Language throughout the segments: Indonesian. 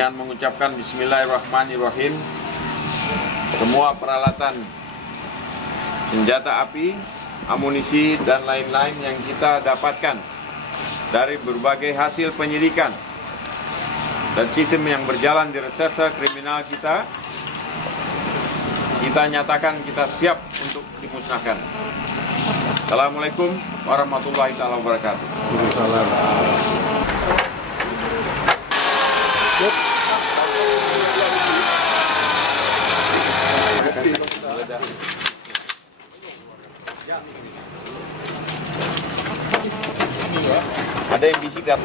dengan mengucapkan Bismillahirrahmanirrahim. Semua peralatan senjata api, amunisi, dan lain-lain yang kita dapatkan dari berbagai hasil penyidikan dan sistem yang berjalan di reserse kriminal kita nyatakan kita siap untuk dimusnahkan. Assalamualaikum warahmatullahi wabarakatuh. Ada yang bisikan.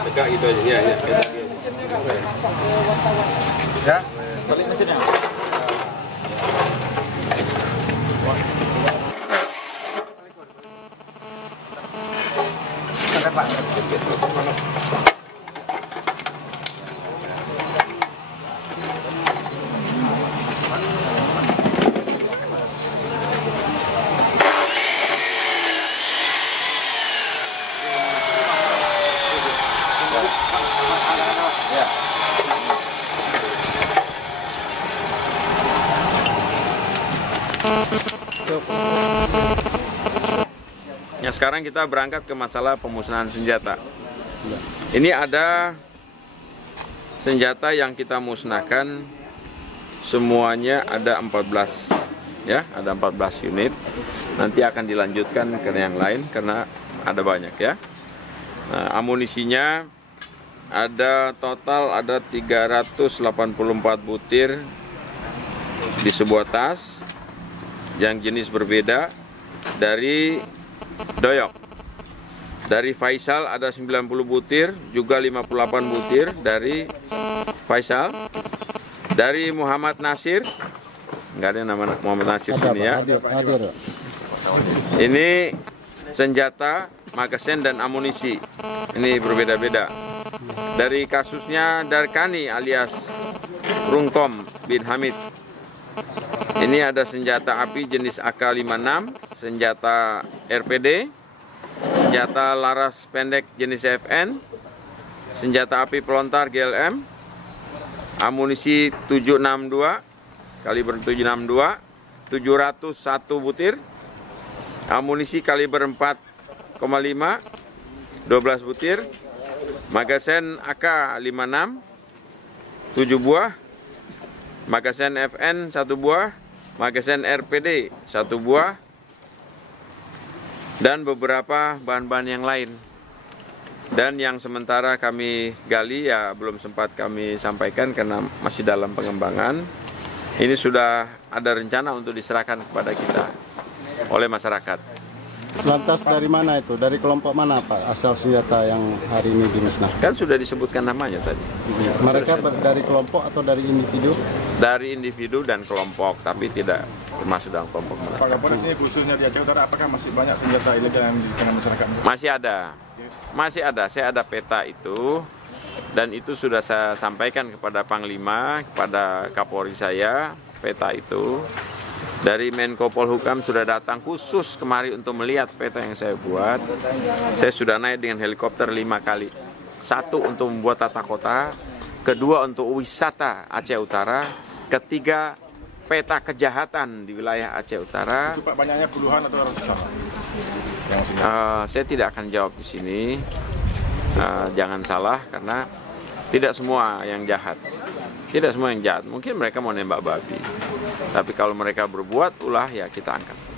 Tegak gitu aja, ya. Ya, balik mesinnya. Ada Pak. Ya, sekarang kita berangkat ke masalah pemusnahan senjata. Ini ada senjata yang kita musnahkan, semuanya ada 14, ya, ada 14 unit. Nanti akan dilanjutkan ke yang lain karena ada banyak, ya. Nah, amunisinya ada total ada 384 butir di sebuah tas yang jenis berbeda dari Doyok. Dari Faisal ada 90 butir, juga 58 butir dari Faisal. Dari Muhammad Nasir, nggak ada nama Muhammad Nasir sini, ya. Ini senjata, magasin dan amunisi. Ini berbeda-beda. Dari kasusnya Darkani alias Rungkom bin Hamid. Ini ada senjata api jenis AK-56, senjata RPD, senjata laras pendek jenis FN, senjata api pelontar GLM, amunisi 762, kaliber 762, 701 butir, amunisi kaliber 4,5, 12 butir, magasin AK-56, 7 buah, magasin FN 1 buah, magasin RPD 1 buah, dan beberapa bahan-bahan yang lain. Dan yang sementara kami gali, ya belum sempat kami sampaikan karena masih dalam pengembangan. Ini sudah ada rencana untuk diserahkan kepada kita oleh masyarakat. Lantas dari mana itu? Dari kelompok mana Pak asal senjata yang hari ini dimusnahkan? Kan sudah disebutkan namanya tadi. Mereka dari kelompok atau dari individu? Dari individu dan kelompok, tapi tidak termasuk dalam kelompok mereka. Pak Kapolres, ini khususnya di Aceh Utara, apakah masih banyak senjata ilegal yang di tengah masyarakat? Masih ada. Saya ada peta itu, dan itu sudah saya sampaikan kepada Panglima, kepada Kapolri saya, peta itu. Dari Menko Polhukam sudah datang khusus kemari untuk melihat peta yang saya buat. Saya sudah naik dengan helikopter 5 kali. 1 untuk membuat tata kota, 2 untuk wisata Aceh Utara, 3 peta kejahatan di wilayah Aceh Utara. Itu Pak, banyaknya puluhan atau ratusan? Saya tidak akan jawab di sini. Jangan salah, karena tidak semua yang jahat. Tidak semua yang jahat. Mungkin mereka mau nembak babi. Tapi kalau mereka berbuat ulah, ya kita angkat.